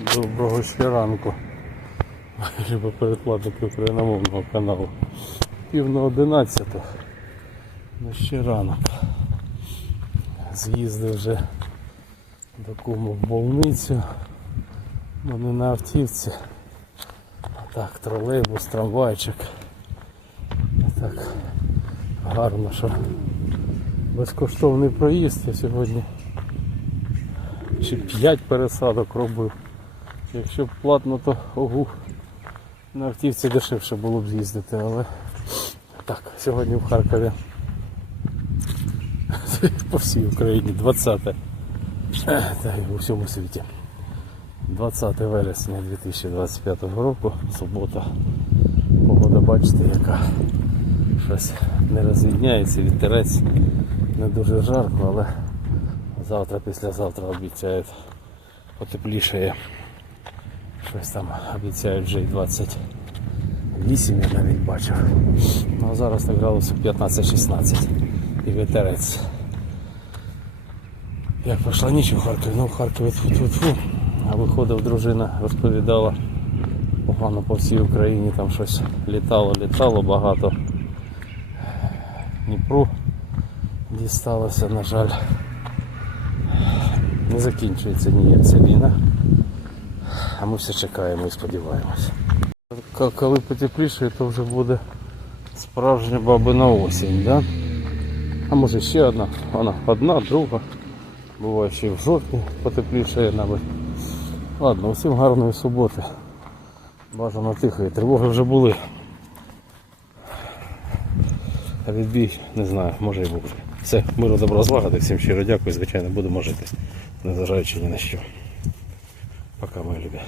Доброго ще ранку. Любо перекладники україномовного каналу. Пів на одинадцяту. Ну ще ранок. З'їздив вже до кому в больницю. Ну не на автівці. А так, тролейбус, трамвайчик. Так гарно, що безкоштовний проїзд я сьогодні чи 5 пересадок робив. Якщо б платно, то огу. На автівці дешевше було б з'їздити, але так, сьогодні в Харкові по всій Україні 20 та й у всьому світі. 20 вересня 2025 року, субота. Погода бачите, яка щось не розвідняється, вітерець не дуже жарко, але завтра, післязавтра обіцяють потеплішає. Щось там обіцяють вже і 28, я навіть бачив. Ну а зараз так градусів 15-16 і вітерець. Як пройшла ніч у Харкові, ну в Харкові тьфу-тьфу-тьфу. А виходив дружина, розповідала погано по всій Україні, там щось літало, літало багато. Дніпру дісталося, на жаль. Не закінчується ніяк ця війна. А ми все чекаємо і сподіваємося. Коли потепліше, то вже буде справжня бабина осінь, да? А може ще одна, вона одна, друга. Буває ще й в жовтні потепліше навіть. Ладно, усім гарної суботи. Бажано тихої. Тривоги вже були. Відбій, не знаю, може і був. Все, миру добро злагоди, всім щиро дякую, звичайно, будемо жити, незважаючи ні на що. Пока, мої любі.